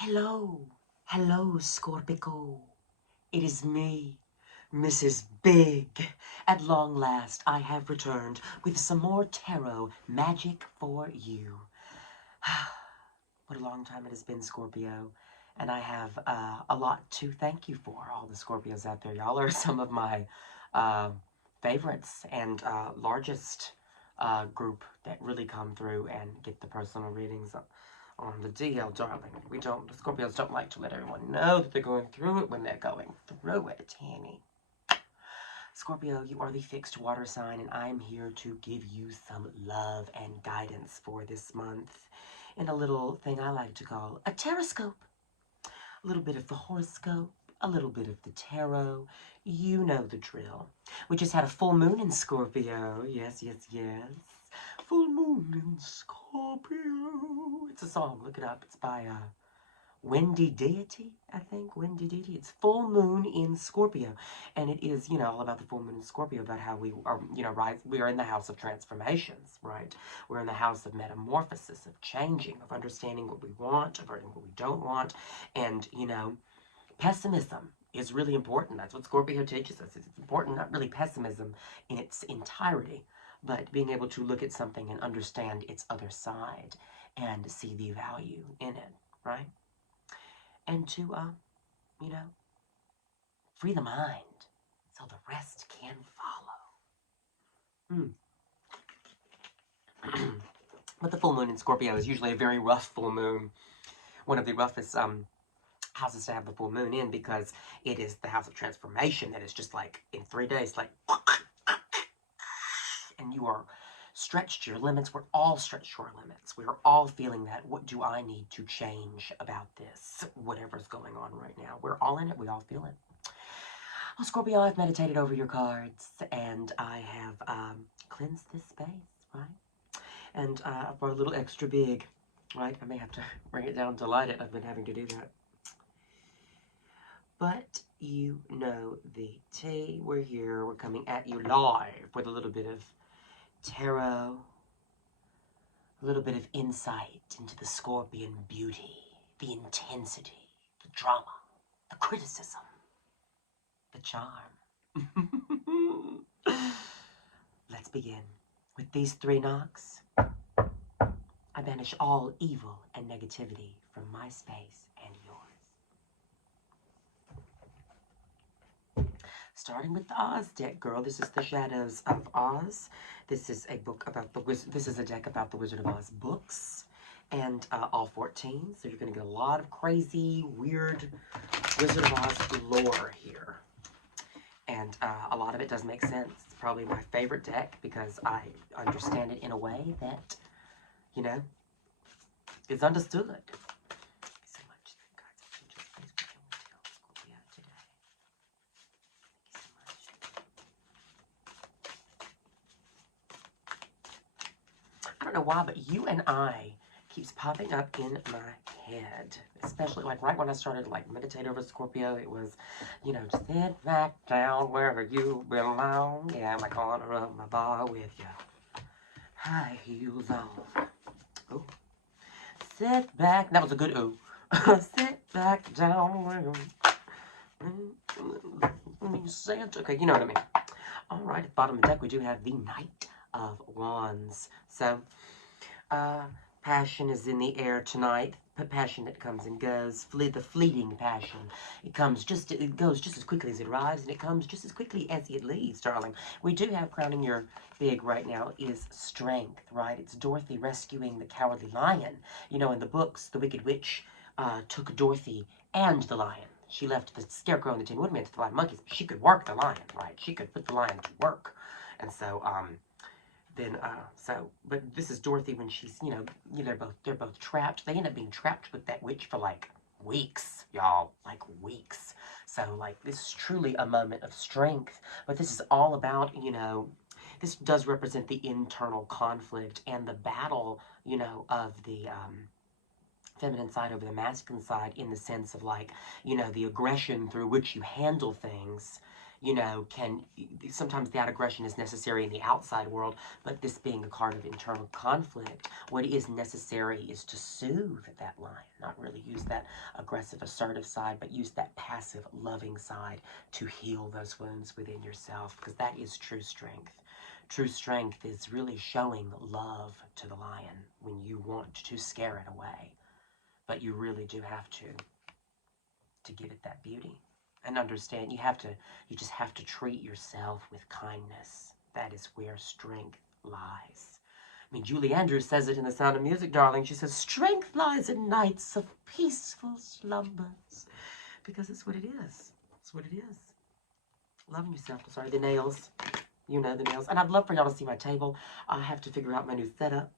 Hello, hello, Scorpio. It is me, Mrs. Big. At long last, I have returned with some more tarot magic for you. What a long time it has been, Scorpio. And I have a lot to thank you for, all the Scorpios out there. Y'all are some of my uh, favorites and largest group that really come through and get the personal readings on the DL, darling. The Scorpios don't like to let everyone know that they're going through it when they're going through it, Tammy. Scorpio, you are the fixed water sign, and I'm here to give you some love and guidance for this month in a little thing I like to call a taroscope. A little bit of the horoscope, a little bit of the tarot. You know the drill. We just had a full moon in Scorpio. Yes, yes, yes. Full moon in Scorpio. It's a song. Look it up. It's by Wendy Deity, I think. Wendy Deity. It's full moon in Scorpio. And it is, all about the full moon in Scorpio, about how we are, we are in the house of transformations, right? We're in the house of metamorphosis, of changing, of understanding what we want, of learning what we don't want. And, pessimism is really important. That's what Scorpio teaches us. It's important, not really pessimism in its entirety, but being able to look at something and understand its other side and see the value in it, right? And to, free the mind so the rest can follow. But the full moon in Scorpio is usually a very rough full moon. One of the roughest houses to have the full moon in, because it is the house of transformation that is just like in 3 days, like, and you are stretched to your limits. We're all stretched to our limits. We are all feeling that. What do I need to change about this? Whatever's going on right now. We're all in it. We all feel it. Well, Scorpio, I've meditated over your cards, and I have cleansed this space, right? And I brought a little extra big, right? I may have to bring it down to light it. I've been having to do that. But you know the tea. We're here. We're coming at you live with a little bit of tarot, a little bit of insight into the Scorpion beauty, the intensity, the drama, the criticism, the charm. Let's begin. With these 3 knocks, I banish all evil and negativity from my space and yours. Starting with the Oz deck, girl. This is the Shadows of Oz. This is a book about the Wizard. This is a deck about the Wizard of Oz books, and all 14. So you're going to get a lot of crazy, weird Wizard of Oz lore here, and a lot of it does make sense. It's probably my favorite deck because I understand it in a way that, is understood. I don't know why, but you and I keeps popping up in my head. Especially, like, right when I started, like, meditate over Scorpio, it was, just sit back down where you belong. Yeah, in my corner of my bar with your high heels on. Ooh. Sit back. That was a good ooh. Sit back down where you say it. Okay, you know what I mean. All right, at the bottom of the deck, we do have the Knight of Wands. So, passion is in the air tonight. Passion that comes and goes. The fleeting passion. It goes just as quickly as it arrives, and it comes just as quickly as it leaves, darling. We do have crowning your big right now is strength, right? It's Dorothy rescuing the cowardly lion. In the books, the Wicked Witch took Dorothy and the lion. She left the Scarecrow and the Tin Woodman to the Lion Monkeys, but she could work the lion, right? She could put the lion to work. And so, but this is Dorothy when she's, they're both trapped. They end up being trapped with that witch for, like, weeks, y'all. Like, weeks. So, like, this is truly a moment of strength. But this is all about, this does represent the internal conflict and the battle, of the, feminine side over the masculine side, in the sense of, like, the aggression through which you handle things, sometimes that aggression is necessary in the outside world, but this being a card of internal conflict, what is necessary is to soothe that lion, not really use use that aggressive, assertive side, but use that passive, loving side to heal those wounds within yourself, because that is true strength. True strength is really showing love to the lion when you want to scare it away. But you really do have to give it that beauty. And understand, you just have to treat yourself with kindness. That is where strength lies. I mean, Julie Andrews says it in The Sound of Music, darling. She says, strength lies in nights of peaceful slumbers. Because it's what it is. It's what it is. Loving yourself. Sorry, the nails. You know the nails. And I'd love for y'all to see my table. I have to figure out my new setup,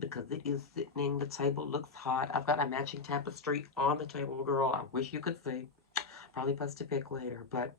because it is sitting. The table looks hot. I've got a matching tapestry on the table, girl. I wish you could see. Probably post a pic later. But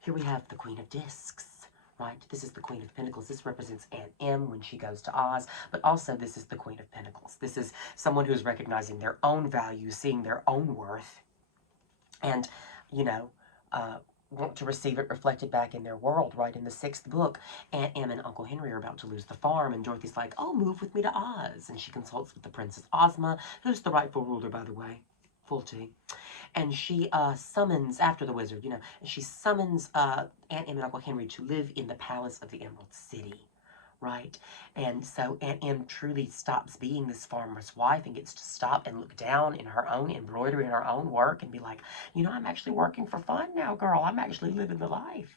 here we have the Queen of Discs. Right? This is the Queen of Pentacles. This represents Aunt M when she goes to Oz, but also this is the Queen of Pentacles. This is someone who's recognizing their own value, seeing their own worth, and, you know, want to receive it reflected back in their world, right? In the 6th book, Aunt Em and Uncle Henry are about to lose the farm, and Dorothy's like, oh, move with me to Oz. And she consults with the Princess Ozma, who's the rightful ruler, by the way. Full T. And she summons, after the wizard, you know, and she summons Aunt Em and Uncle Henry to live in the palace of the Emerald City, right? And so Aunt Em truly stops being this farmer's wife and gets to stop and look down in her own embroidery and her own work and be like, you know, I'm actually working for fun now, girl. I'm actually living the life.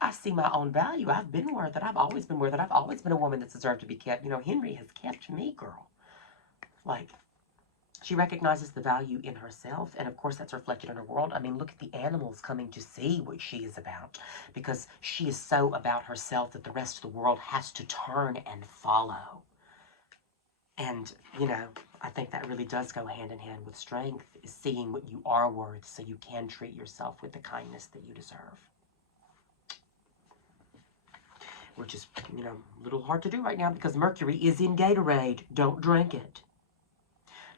I see my own value. I've been worth it. I've always been worth it. I've always been a woman that's deserved to be kept. You know, Henry has kept me, girl. Like, she recognizes the value in herself, and of course that's reflected in her world. I mean, look at the animals coming to see what she is about, because she is so about herself that the rest of the world has to turn and follow. And, you know, I think that really does go hand in hand with strength, is seeing what you are worth so you can treat yourself with the kindness that you deserve. Which is, you know, a little hard to do right now because Mercury is in Gatorade. Don't drink it.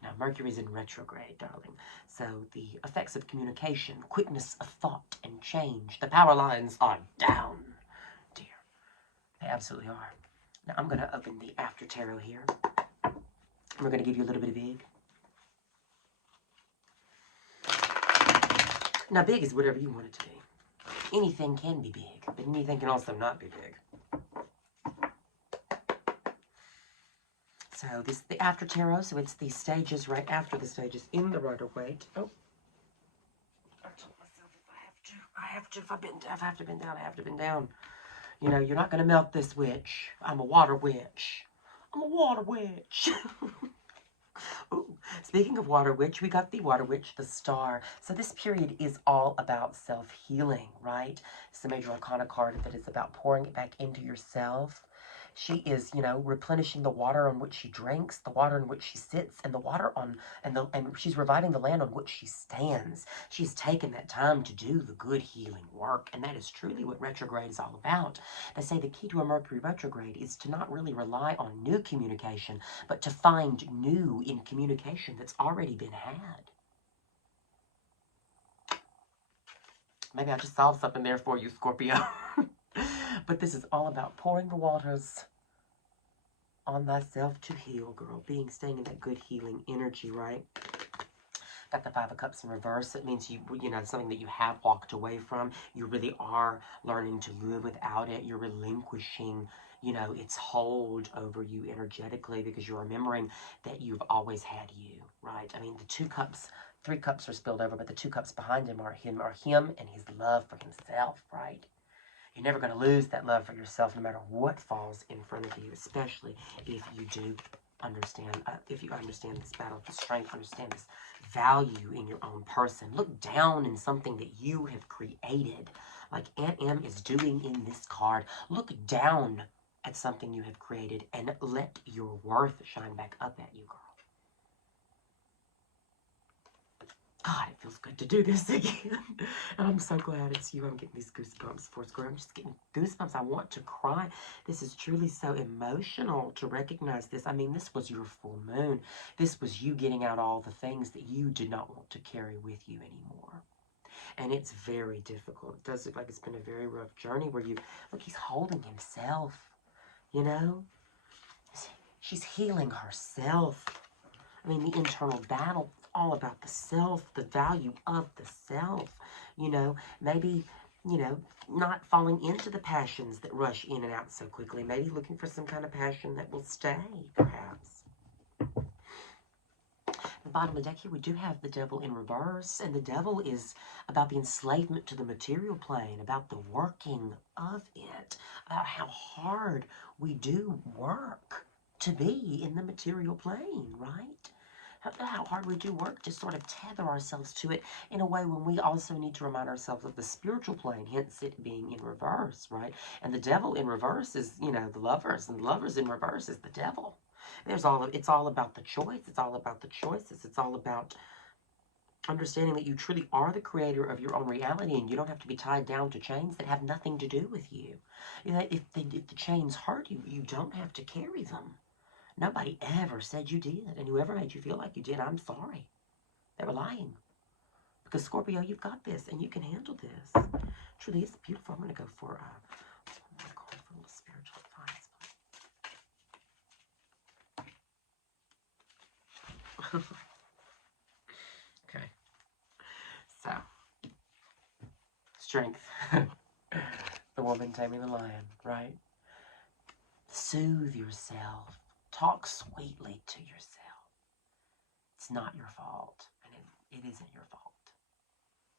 Now, Mercury's in retrograde, darling. So the effects of communication, quickness of thought, and change. The power lines are down, dear. They absolutely are. Now, I'm going to open the After Tarot here. We're going to give you a little bit of big. Now, big is whatever you want it to be. Anything can be big, but anything can also not be big. So this is the After Tarot, so it's the stages right after the stages in the Rider-Waite. Oh. I told myself if I have to bend down. You know, you're not going to melt this witch. I'm a water witch. I'm a water witch. Ooh. Speaking of water witch, we got the water witch, the star. So this period is all about self-healing, right? It's the major arcana card that is about pouring it back into yourself. She is, you know, replenishing the water on which she drinks, the water on which she sits, and the water on, and she's reviving the land on which she stands. She's taken that time to do the good healing work, and that is truly what retrograde is all about. They say the key to a Mercury retrograde is to not really rely on new communication, but to find new in communication that's already been had. Maybe I just solved something there for you, Scorpio. But this is all about pouring the waters on thyself to heal, girl. Staying in that good healing energy, right? Got the 5 of Cups in reverse. It means you know, something that you have walked away from. You really are learning to live without it. You're relinquishing, you know, its hold over you energetically, because you're remembering that you've always had you, right? I mean, the 2 cups, 3 cups are spilled over, but the 2 cups behind him are him and his love for himself, right? You're never going to lose that love for yourself no matter what falls in front of you, especially if you do understand, if you understand this battle for strength, understand this value in your own person. Look down in something that you have created, like Aunt Em is doing in this card. Look down at something you have created and let your worth shine back up at you, girl. God, it feels good to do this again. And I'm so glad it's you. I'm getting these goosebumps for Scorpio. I'm just getting goosebumps. I want to cry. This is truly so emotional to recognize this. I mean, this was your full moon. This was you getting out all the things that you did not want to carry with you anymore. And it's very difficult. It does look like it's been a very rough journey where you, look, he's holding himself, you know? She's healing herself. I mean, the internal battle all about the self, the value of the self. You know, maybe, you know, not falling into the passions that rush in and out so quickly. Maybe looking for some kind of passion that will stay, perhaps. The bottom of the deck here, we do have the devil in reverse, and the devil is about the enslavement to the material plane, about the working of it, about how hard we do work to be in the material plane, right? How hard we do work to sort of tether ourselves to it in a way when we also need to remind ourselves of the spiritual plane, hence it being in reverse, right? And the devil in reverse is, you know, the lovers, and the lovers in reverse is the devil. It's all about the choice. It's all about the choices. It's all about understanding that you truly are the creator of your own reality, and you don't have to be tied down to chains that have nothing to do with you. You know, if the chains hurt you, you don't have to carry them. Nobody ever said you did, and whoever made you feel like you did, I'm sorry. They were lying. Because Scorpio, you've got this, and you can handle this. Truly, it's beautiful. I'm going to go for a card for a little spiritual advice. Okay. So, strength. The woman taming the lion, right? Soothe yourself. Talk sweetly to yourself. It's not your fault, and it isn't your fault.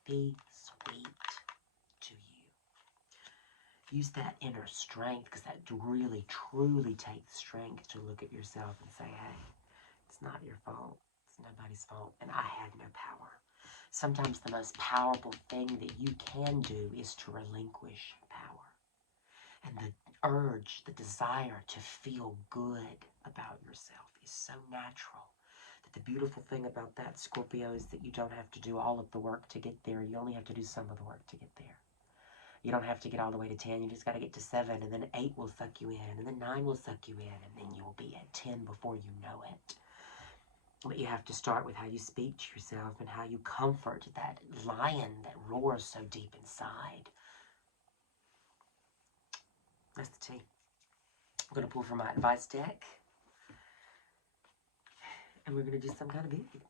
Be sweet to you. Use that inner strength, because that really, truly takes strength to look at yourself and say, hey, it's not your fault. It's nobody's fault, and I had no power. Sometimes the most powerful thing that you can do is to relinquish power. And the urge, the desire to feel good about yourself is so natural. That the beautiful thing about that, Scorpio, is that you don't have to do all of the work to get there. You only have to do some of the work to get there. You don't have to get all the way to 10. You just got to get to 7, and then 8 will suck you in, and then 9 will suck you in, and then you will be at 10 before you know it. But you have to start with how you speak to yourself and how you comfort that lion that roars so deep inside. That's the tea. I'm going to pull from my advice deck, and we're going to do some kind of beauty.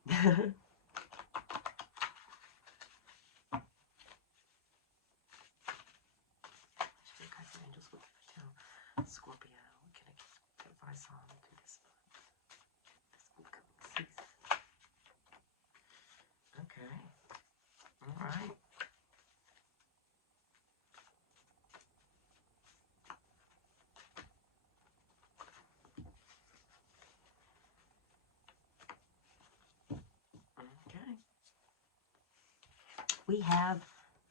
Scorpio, what can I give advice on through this upcoming season? Okay. All right. Okay. We have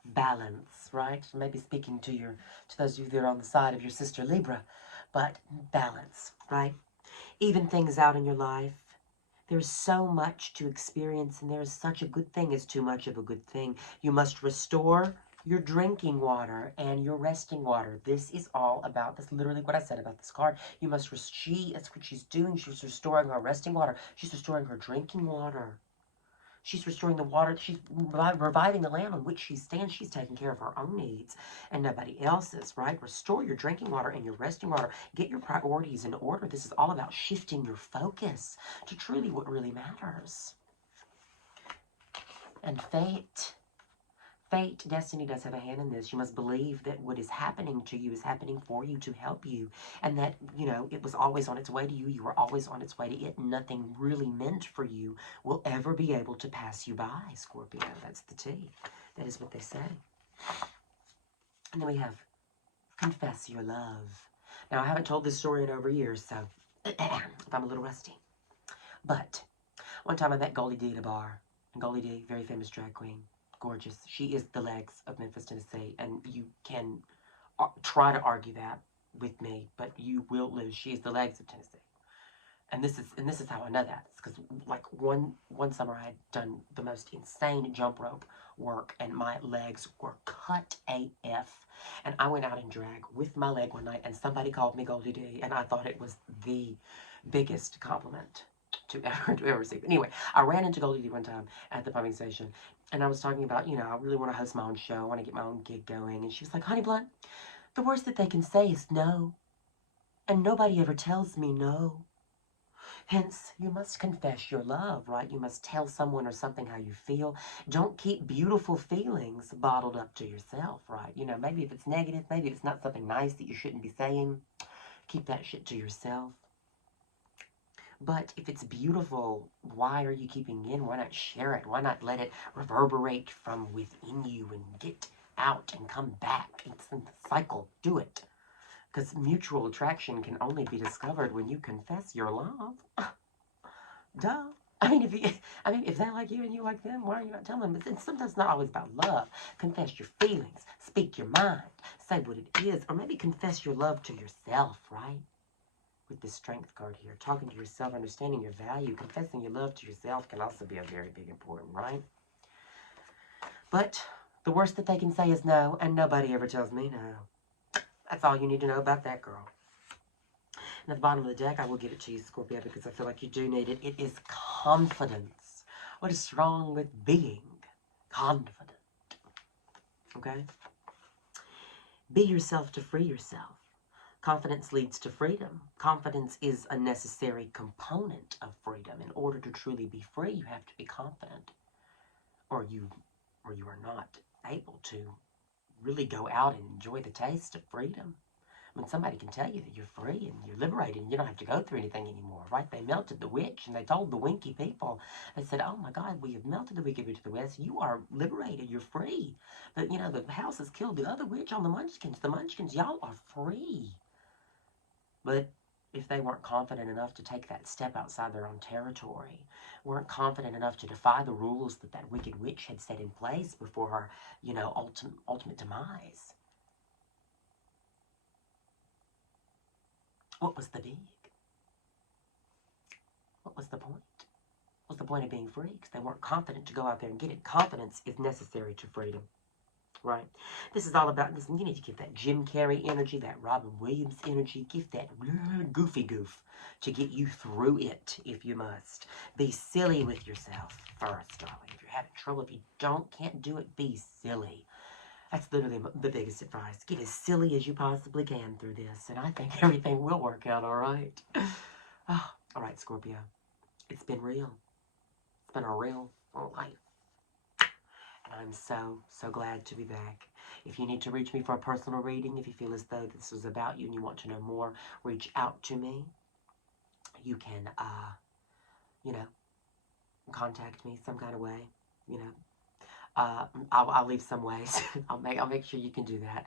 balance, right? Maybe speaking to those of you that are on the side of your sister Libra, but balance, right? Even things out in your life. There's so much to experience, and there is such a good thing as too much of a good thing. You must restore your drinking water and your resting water. This is all about, that's literally what I said about this card. You must, that's what she's doing. She's restoring her resting water. She's restoring her drinking water. She's restoring the water. She's reviving the land on which she stands. She's taking care of her own needs and nobody else's, right? Restore your drinking water and your resting water. Get your priorities in order. This is all about shifting your focus to truly what really matters. And fate, destiny does have a hand in this. You must believe that what is happening to you is happening for you to help you. And that, you know, it was always on its way to you. You were always on its way to it. Nothing really meant for you will ever be able to pass you by, Scorpio. That's the tea. That is what they say. And then we have confess your love. Now, I haven't told this story in over years, so I'm a little rusty. But one time I met Goldie D at a bar. And Goldie D, very famous drag queen. Gorgeous. She is the legs of Memphis, Tennessee, and you can try to argue that with me, but you will lose. She is the legs of Tennessee, and this is how I know that. It's because like one summer I had done the most insane jump rope work, and my legs were cut AF, and I went out in drag with my leg one night, and somebody called me Goldie D, and I thought it was the biggest compliment to ever see. But anyway, I ran into Goldie D one time at the pumping station, and I was talking about, you know, I really want to host my own show. I want to get my own gig going. And she was like, honey blunt, the worst that they can say is no. And nobody ever tells me no. Hence, you must confess your love, right? You must tell someone or something how you feel. Don't keep beautiful feelings bottled up to yourself, right? You know, maybe if it's negative, maybe if it's not something nice that you shouldn't be saying, keep that shit to yourself. But if it's beautiful, why are you keeping it in? Why not share it? Why not let it reverberate from within you and get out and come back? It's a cycle. Do it. Because mutual attraction can only be discovered when you confess your love. Duh. If they like you and you like them, why are you not telling them? It's sometimes not always about love. Confess your feelings. Speak your mind. Say what it is. Or maybe confess your love to yourself, right? With this strength card here. Talking to yourself, understanding your value, confessing your love to yourself can also be a very big important, right? But the worst that they can say is no, and nobody ever tells me no. That's all you need to know about that, girl. And at the bottom of the deck, I will give it to you, Scorpio, because I feel like you do need it. It is confidence. What is wrong with being confident? Okay? Be yourself to free yourself. Confidence leads to freedom. Confidence is a necessary component of freedom. In order to truly be free, you have to be confident, or you are not able to really go out and enjoy the taste of freedom. When somebody can tell you that you're free and you're liberated and you don't have to go through anything anymore, right? They melted the witch and they told the Winky people, they said, oh my God, we have melted the wicked witch of the West. You are liberated. You're free. But, you know, the house has killed the other witch on the Munchkins. The Munchkins, y'all are free. But if they weren't confident enough to take that step outside their own territory, weren't confident enough to defy the rules that that wicked witch had set in place before her, you know, ultimate demise, what was the big? What was the point? What was the point of being free? Because they weren't confident to go out there and get it. Confidence is necessary to freedom, right? This is all about, listen, you need to give that Jim Carrey energy, that Robin Williams energy, give that goofy goof to get you through it if you must. Be silly with yourself first, darling. If you're having trouble, if you can't do it, be silly. That's literally the biggest advice. Get as silly as you possibly can through this, and I think everything will work out all right. Oh, all right, Scorpio. It's been real. It's been a real life. And I'm so, so glad to be back. If you need to reach me for a personal reading, if you feel as though this was about you and you want to know more, reach out to me. You can, you know, contact me some kind of way, you know. I'll leave some ways. I'll make sure you can do that.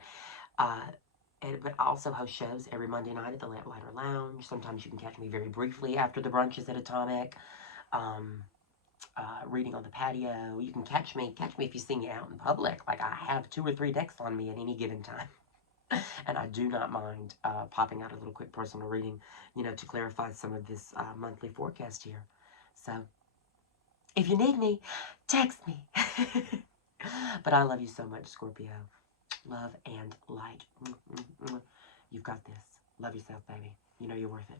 But I also host shows every Monday night at the Lamplighter Lounge. Sometimes you can catch me very briefly after the brunches at Atomic. Reading on the patio. You can catch me if you see me out in public. Like, I have 2 or 3 decks on me at any given time. And I do not mind popping out a little quick personal reading, you know, to clarify some of this monthly forecast here. So, if you need me, text me. But I love you so much, Scorpio. Love and light. You've got this. Love yourself, baby. You know you're worth it.